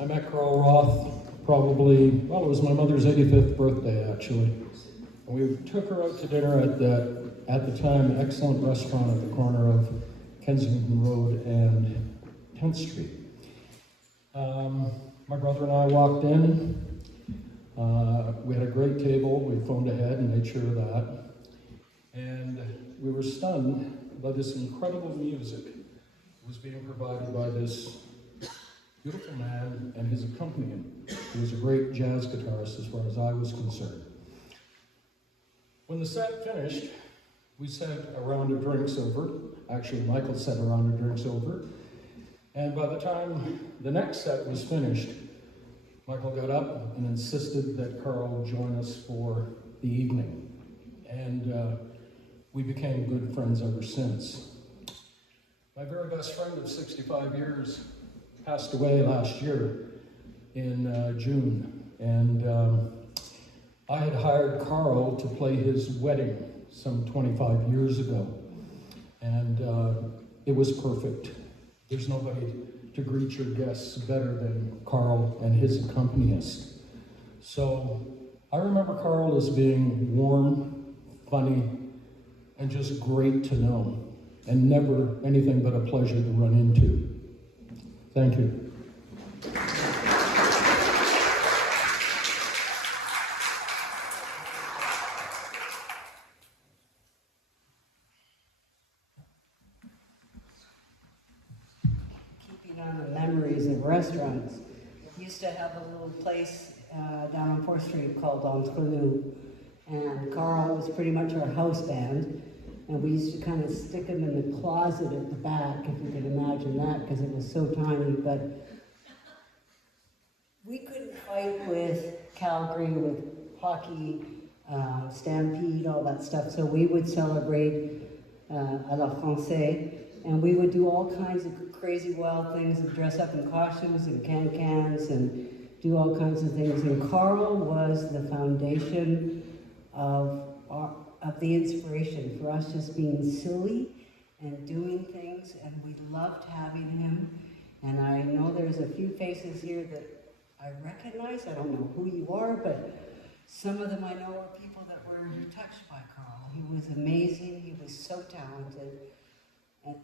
I met Karl Roth probably, well, it was my mother's 85th birthday, actually. And we took her out to dinner at the time, excellent restaurant at the corner of Kensington Road and 10th Street. My brother and I walked in. We had a great table. We phoned ahead and made sure of that. And we were stunned by this incredible music that was being provided by this beautiful man and his accompaniment. He was a great jazz guitarist as far as I was concerned. When the set finished, we sat a round of drinks over. Actually, Michael sat a round of drinks over. And by the time the next set was finished, Michael got up and insisted that Karl join us for the evening. And we became good friends ever since. My very best friend of 65 years passed away last year in June. And I had hired Karl to play his wedding some 25 years ago. And it was perfect. There's nobody to greet your guests better than Karl and his accompanist. So I remember Karl as being warm, funny, and just great to know, and never anything but a pleasure to run into. Thank you. On the memories of restaurants. We used to have a little place down on 4th Street called Entre Nous, and Karl was pretty much our house band, and we used to kind of stick him in the closet at the back, if you could imagine that, because it was so tiny. But we couldn't fight with Calgary, with hockey, Stampede, all that stuff, so we would celebrate à la Française, and we would do all kinds of crazy wild things and dress up in costumes and can-cans and do all kinds of things. And Karl was the foundation of the inspiration for us, just being silly and doing things, and we loved having him. And I know there's a few faces here that I recognize. I don't know who you are, but some of them I know are people that were touched by Karl. He was amazing. He was so talented. And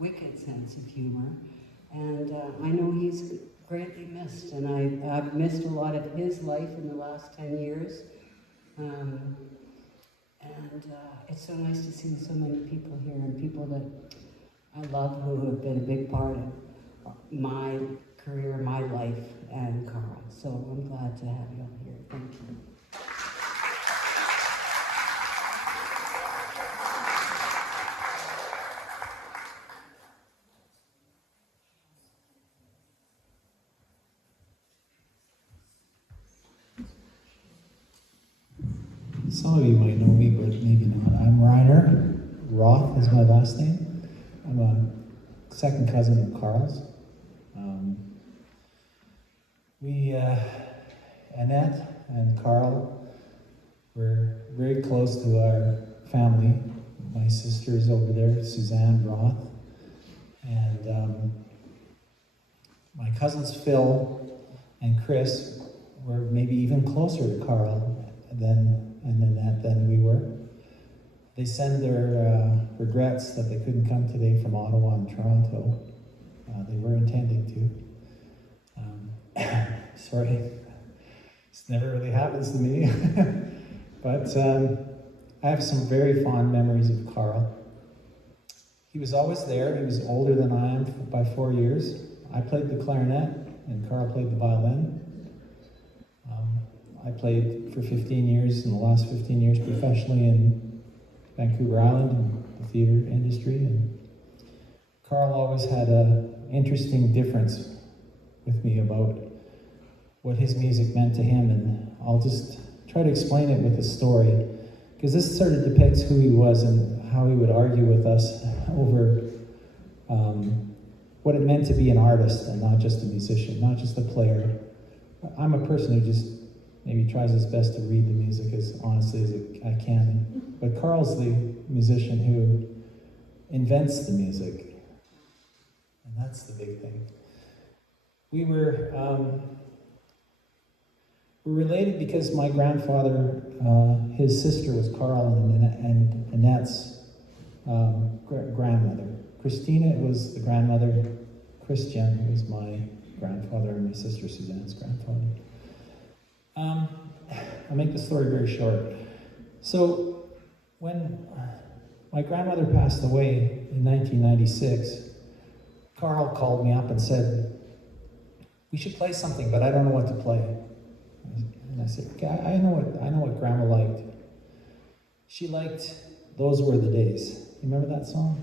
wicked sense of humor, and I know he's greatly missed, and I've missed a lot of his life in the last 10 years, and it's so nice to see so many people here, and people that I love who have been a big part of my career, my life, and Karl. So I'm glad to have you all here. Thank you. Some of you might know me, but maybe not. I'm Reiner. Roth is my last name. I'm a second cousin of Karl's. Annette and Karl were very close to our family. My sister's over there, Suzanne Roth. And my cousins Phil and Chris were maybe even closer to Karl and Annette than we were. They send their regrets that they couldn't come today from Ottawa and Toronto. They were intending to. Sorry, this never really happens to me. But I have some very fond memories of Karl. He was always there. He was older than I am by 4 years. I played the clarinet and Karl played the violin. I played for 15 years, in the last 15 years professionally in Vancouver Island in the theater industry. And Karl always had an interesting difference with me about what his music meant to him, and I'll just try to explain it with a story, because this sort of depicts who he was and how he would argue with us over what it meant to be an artist and not just a musician, not just a player. I'm a person who just maybe tries his best to read the music as honestly as I can. But Karl's the musician who invents the music. And that's the big thing. we were related because my grandfather, his sister was Karl and Annette's grandmother. Christina was the grandmother. Christian was my grandfather, and my sister Suzanne's grandfather. I'll make the story very short. So, when my grandmother passed away in 1996, Karl called me up and said, "We should play something, but I don't know what to play." And I said, "Okay, I know what Grandma liked. She liked 'Those Were the Days.' You remember that song?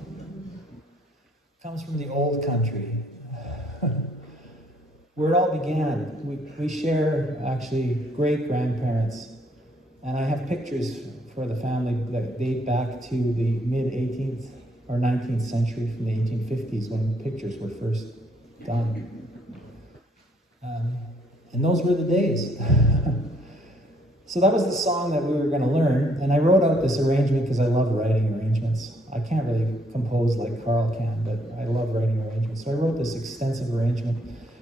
Comes from the old country, where it all began. We share actually great grandparents, and I have pictures for the family that date back to the mid 18th or 19th century, from the 1850s when pictures were first done. And those were the days. So that was the song that we were going to learn, and I wrote out this arrangement because I love writing arrangements. I can't really compose like Karl can, but I love writing arrangements. So I wrote this extensive arrangement.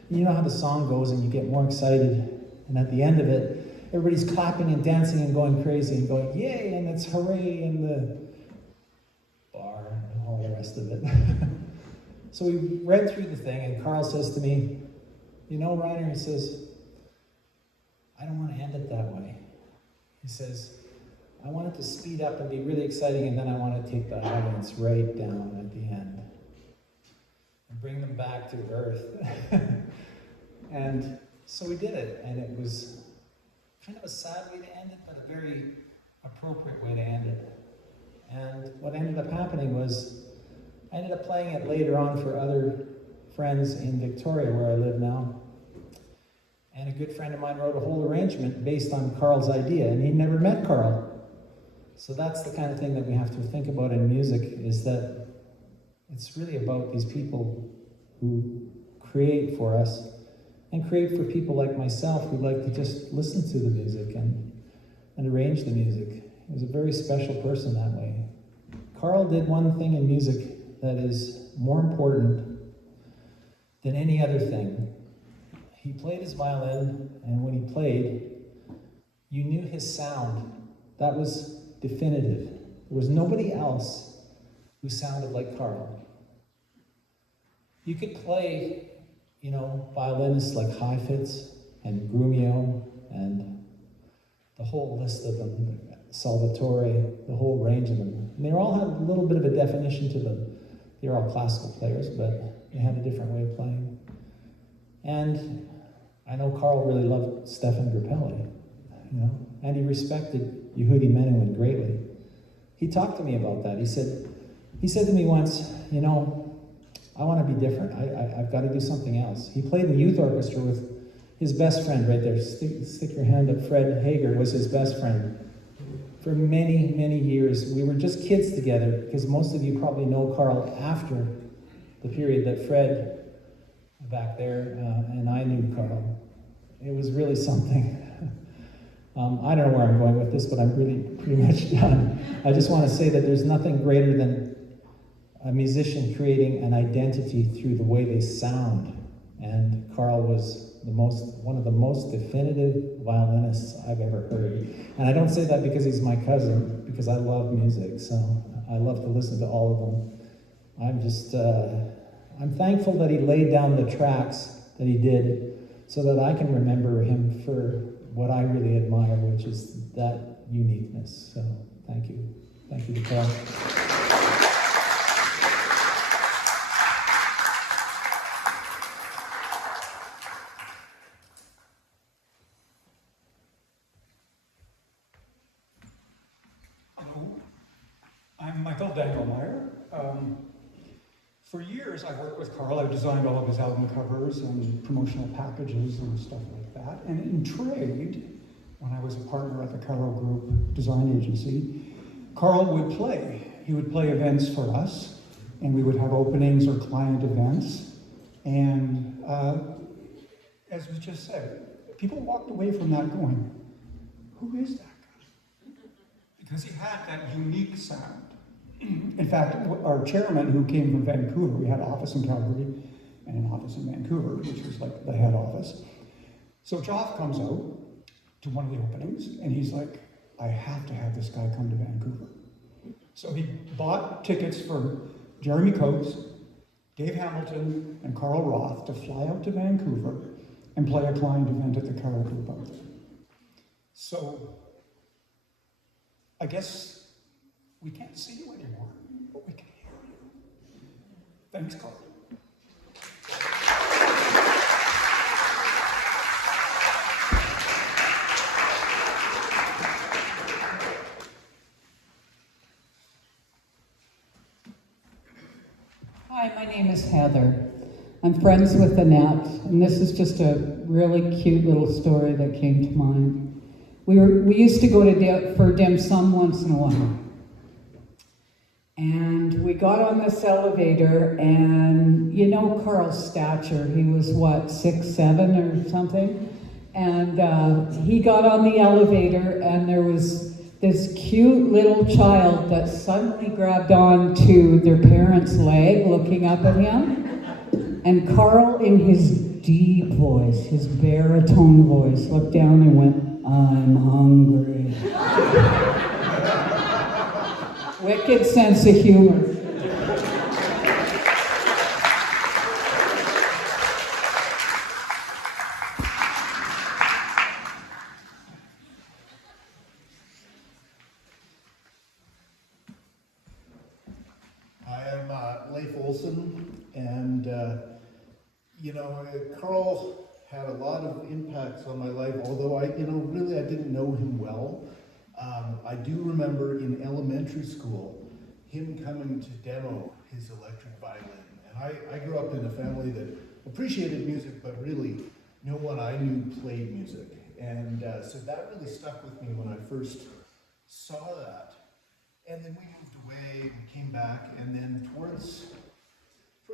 You know how the song goes and you get more excited, and at the end of it, everybody's clapping and dancing and going crazy and going, yay, and it's hooray in the bar and all the rest of it. So we read through the thing, and Karl says to me, "You know, Reiner," he says, "I don't want to end it that way." He says, "I want it to speed up and be really exciting, and then I want to take the audience right down at the end and bring them back to earth." And so we did it, and it was kind of a sad way to end it, but a very appropriate way to end it. And what ended up happening was I ended up playing it later on for other friends in Victoria, where I live now. And a good friend of mine wrote a whole arrangement based on Karl's idea, and he'd never met Karl. So that's the kind of thing that we have to think about in music, is that it's really about these people who create for us, and create for people like myself who like to just listen to the music and arrange the music. He was a very special person that way. Karl did one thing in music that is more important than any other thing. He played his violin, and when he played, you knew his sound. That was definitive. There was nobody else who sounded like Karl. You could play, violinists like Heifetz and Grumio and the whole list of them, Salvatore, the whole range of them. And they all had a little bit of a definition to them. They were all classical players, but they had a different way of playing. And I know Karl really loved Stefan Grappelli, and he respected Yehudi Menuhin greatly. He talked to me about that. He said to me once, "I want to be different. I've got to do something else." He played in the youth orchestra with his best friend right there. Stick your hand up. Fred Hager was his best friend. For many, many years, we were just kids together, because most of you probably know Karl after the period that Fred back there and I knew Karl. It was really something. I don't know where I'm going with this, but I'm really pretty much done. I just want to say that there's nothing greater than a musician creating an identity through the way they sound. And Karl was one of the most definitive violinists I've ever heard. And I don't say that because he's my cousin, because I love music, so I love to listen to all of them. I'm thankful that he laid down the tracks that he did, so that I can remember him for what I really admire, which is that uniqueness. So thank you. Thank you to Karl. Hello, I'm Michael Dangelmeyer. For years, I worked with Karl. I designed all of his album covers and promotional packages and stuff like that. And in trade, when I was a partner at the Karl Group design agency, Karl would play. He would play events for us, and we would have openings or client events. And as was just said, people walked away from that going, "Who is that guy?" Because he had that unique sound. In fact, our chairman, who came from Vancouver, we had an office in Calgary, and an office in Vancouver, which was like the head office. So Joff comes out to one of the openings, and he's like, I have to have this guy come to Vancouver. So he bought tickets for Jeremy Coates, Dave Hamilton, and Karl Roth to fly out to Vancouver and play a client event at the Karl Group out there. So I guess we can't see you anymore, but we can hear you. Thanks, Karl. Hi, my name is Heather. I'm friends with Annette, and this is just a really cute little story that came to mind. We used to go to for dim sum once in a while. And we got on this elevator, and you know Karl's stature, he was what, 6'7" or something? And he got on the elevator, and there was this cute little child that suddenly grabbed on to their parent's leg, looking up at him. And Karl, in his deep voice, his baritone voice, looked down and went, I'm hungry. Wicked sense of humor. And Karl had a lot of impacts on my life, although I didn't know him well. I do remember in elementary school, him coming to demo his electric violin. And I grew up in a family that appreciated music, but really no one I knew played music. And so that really stuck with me when I first saw that. And then we moved away, we came back, and then towards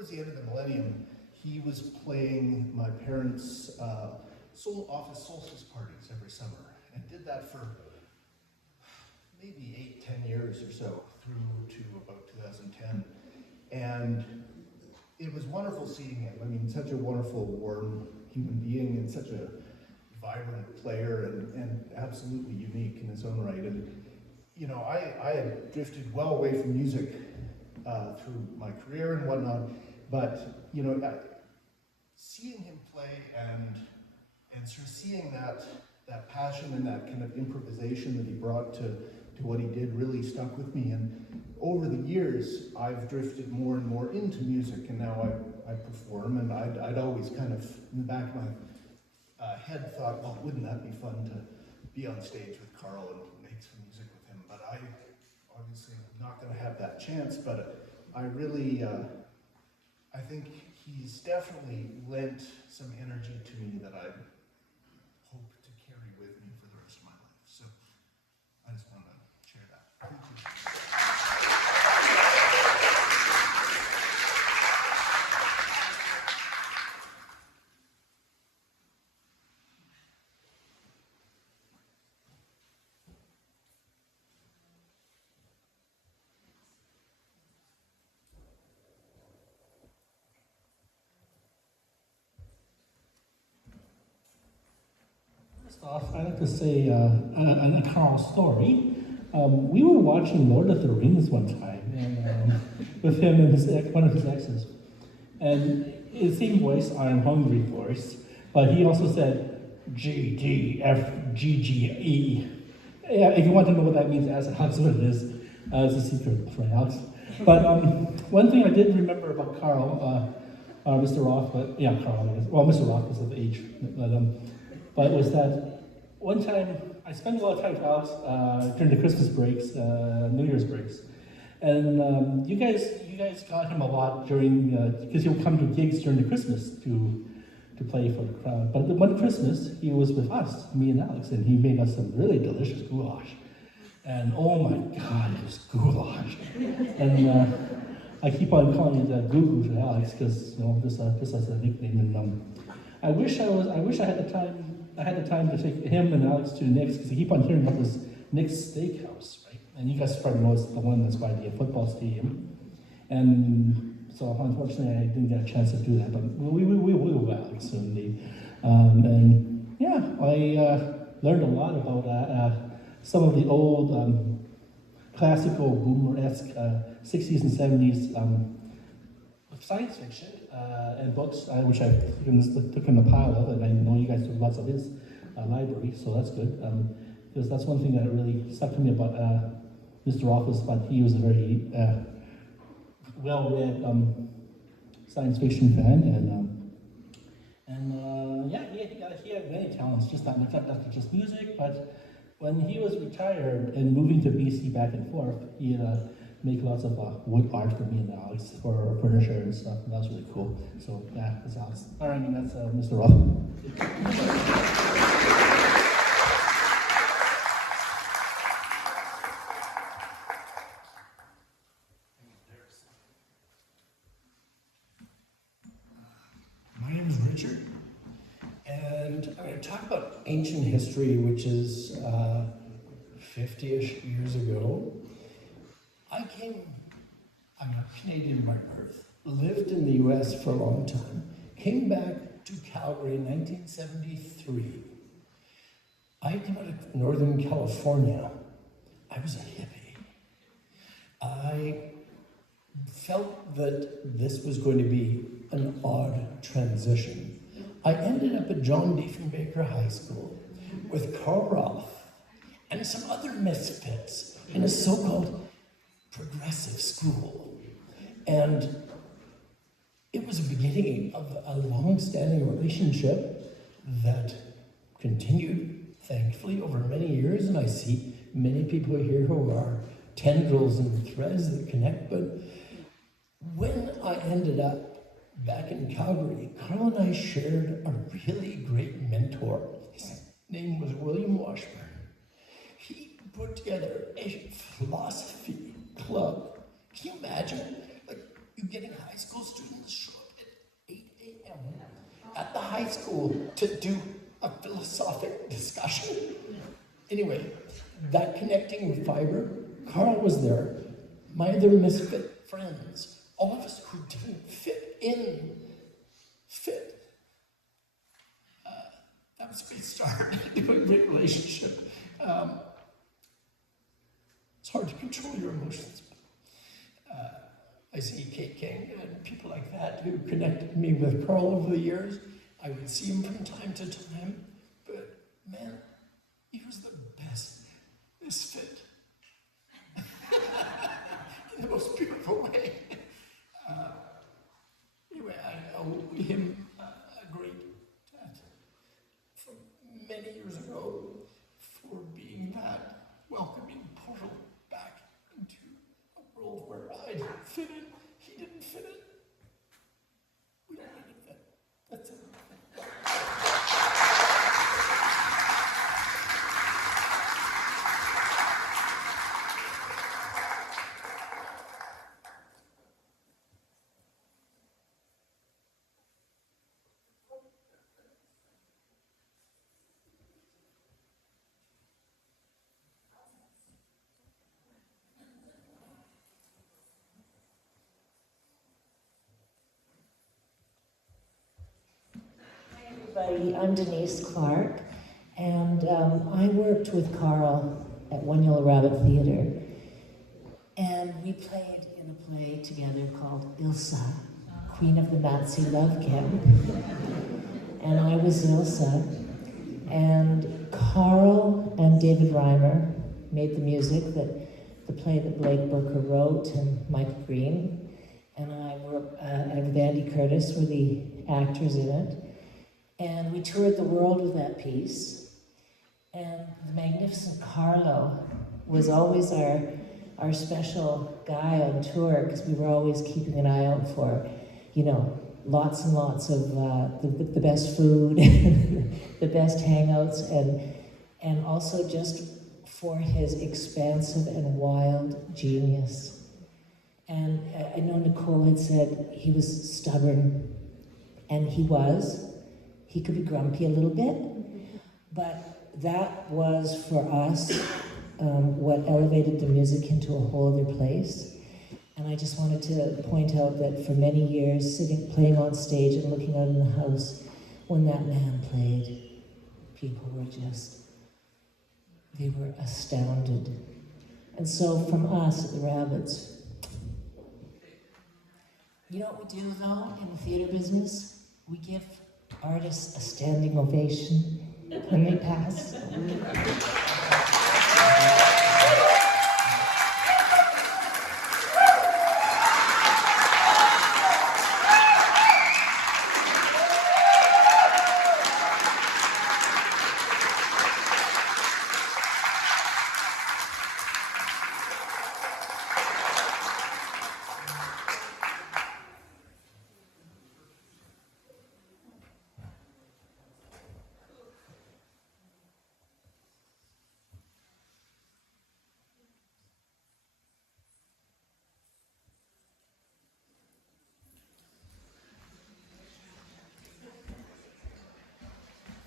the end of the millennium, he was playing my parents' office solstice parties every summer, and did that for maybe 8-10 years or so, through to about 2010. And it was wonderful seeing him. I mean, such a wonderful, warm human being, and such a vibrant player, and absolutely unique in his own right. And I had drifted well away from music through my career and whatnot, but seeing him play and sort of seeing that passion and that kind of improvisation that he brought to what he did really stuck with me. And over the years, I've drifted more and more into music, and now I perform, and I'd always kind of, in the back of my head, thought, well, wouldn't that be fun to be on stage with Karl and make some music with him? But I obviously am not going to have that chance, but I really, I think he's definitely lent some energy to me that I hope to carry with me for the rest of my life. So I just wanted to share that. Thank you. First off, I'd like to say a Karl story. We were watching Lord of the Rings one time, and with him and one of his exes. And his same voice, I'm hungry voice, but he also said GGFGGE. Yeah, if you want to know what that means, ask Alex what it is. It's a secret for Alex. But one thing I did remember about Karl, Mr. Roth, but yeah, Karl, I guess. Well, Mr. Roth was of age, but it was that one time I spent a lot of time with Alex during the Christmas breaks, New Year's breaks, and you guys got him a lot during because he would come to gigs during the Christmas to play for the crowd. But the one Christmas he was with us, me and Alex, and he made us some really delicious goulash. And oh my God, it was goulash. And I keep on calling it Goo Goo to Alex because just as a nickname. And I wish I had the time. I had the time to take him and Alex to Nick's because I keep on hearing about this Nick's Steakhouse, right? And you guys probably know it's the one that's by the football stadium. And So unfortunately, I didn't get a chance to do that, but we will Alex soon. And yeah, I learned a lot about some of the old classical boomer-esque 60s and 70s science fiction and books, which I took in the pile of, and I know you guys took lots of his library, so that's good. Because that's one thing that really stuck to me about Mr. Office, but he was a very well-read science fiction fan, and yeah, he had many talents, just not just music, but when he was retired and moving to BC back and forth, he make lots of wood art for me and Alex for furniture and stuff, and that was really cool. So yeah, that's Alex. All right, and that's Mr. Roth. My name is Richard, and I'm going to talk about ancient history, which is 50-ish years ago. I'm a Canadian by birth, lived in the US for a long time, came back to Calgary in 1973. I came out of Northern California. I was a hippie. I felt that this was going to be an odd transition. I ended up at John Diefenbaker High School with Karl Roth and some other misfits in a so-called progressive school. And it was a beginning of a long-standing relationship that continued, thankfully, over many years. And I see many people here who are tendrils and threads that connect. But when I ended up back in Calgary, Karl and I shared a really great mentor. His name was William Washburn. He put together a philosophy club. Can you imagine? Like, you getting high school students show up at 8 a.m. at the high school to do a philosophic discussion? Anyway, that connecting fiber, Karl was there. My other misfit friends, all of us who didn't fit. That was a great start to a great relationship. It's hard to control your emotions. I see Kate King and people like that who connected me with Karl over the years. I would see him from time to time, but man, he was the best misfit. In the most beautiful way. Anyway, I owe him a great debt from many years ago for being that welcoming portal back into a world where I fit in, he didn't fit in. We don't need to fit. That's it. Everybody, I'm Denise Clark, and I worked with Karl at One Yellow Rabbit Theatre, and we played in a play together called Ilsa, Queen of the Nazi Love Camp, and I was Ilsa, and Karl and David Reimer made the music, the play that Blake Booker wrote, and Michael Green, and I were, and with Andy Curtis were the actors in it. And we toured the world with that piece. And the magnificent Carlo was always our special guy on tour, because we were always keeping an eye out for, lots and lots of the best food, the best hangouts, and also just for his expansive and wild genius. And I know Nicole had said he was stubborn, and he was. He could be grumpy a little bit, but that was for us what elevated the music into a whole other place. And And I just wanted to point out that for many years, playing on stage and looking out in the house, when that man played, people were they were astounded. And so from us at the Rabbits, you know what we do though in the theater business? We give artists a standing ovation when they pass.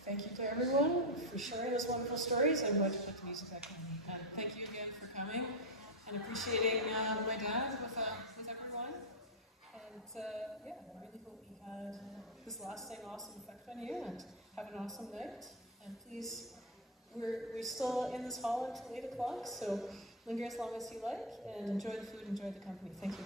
Thank you to everyone for sharing those wonderful stories. I'm going to put the music back on. And thank you again for coming and appreciating my dad with everyone. And yeah, I really hope you had this lasting awesome effect on you and have an awesome night. And please, we're still in this hall until 8 o'clock, so linger as long as you like and enjoy the food, enjoy the company. Thank you.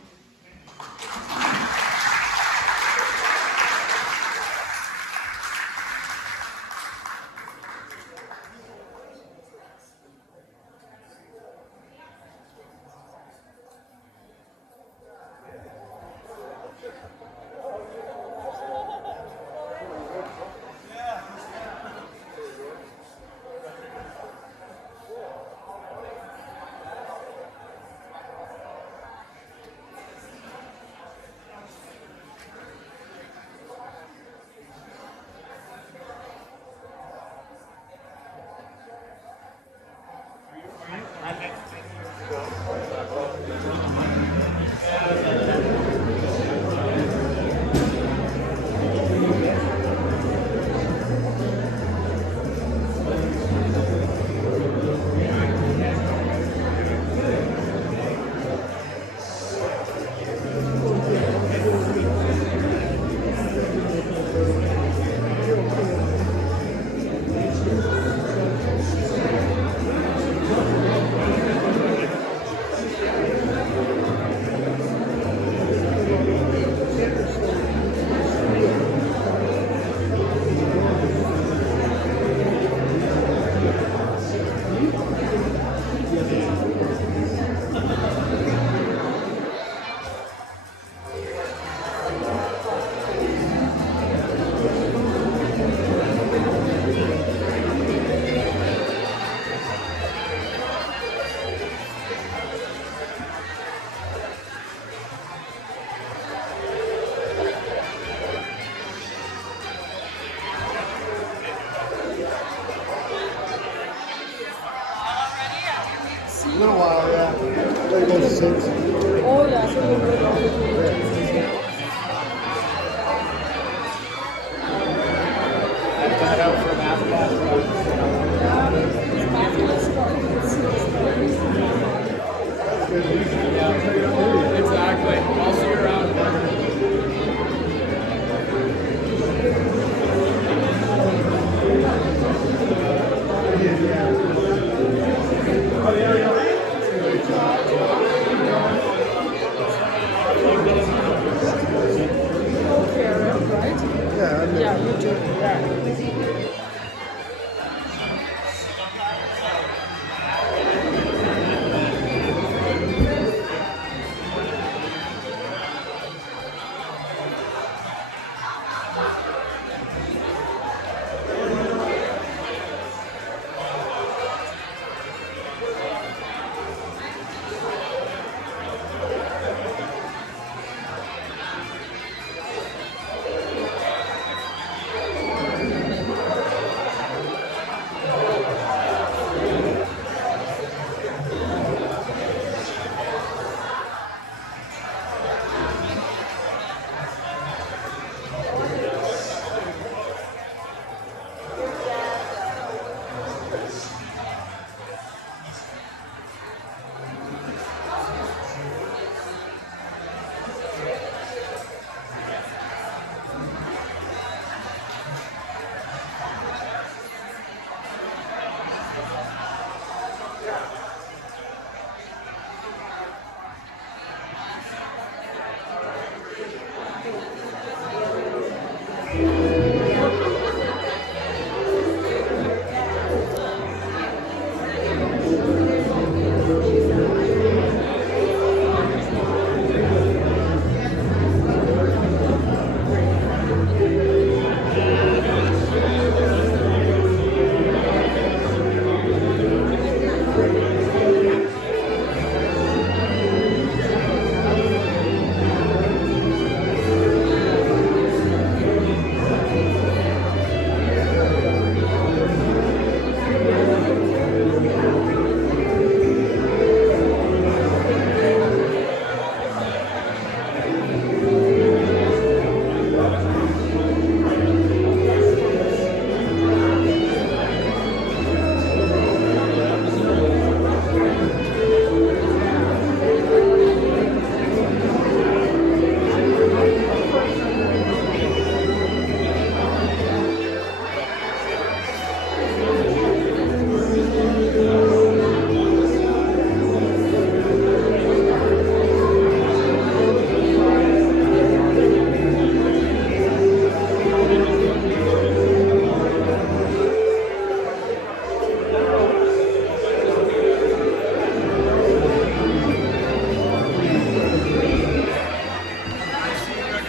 A little while, yeah. There goes 6. Oh, yeah. I've got out for a half past 1.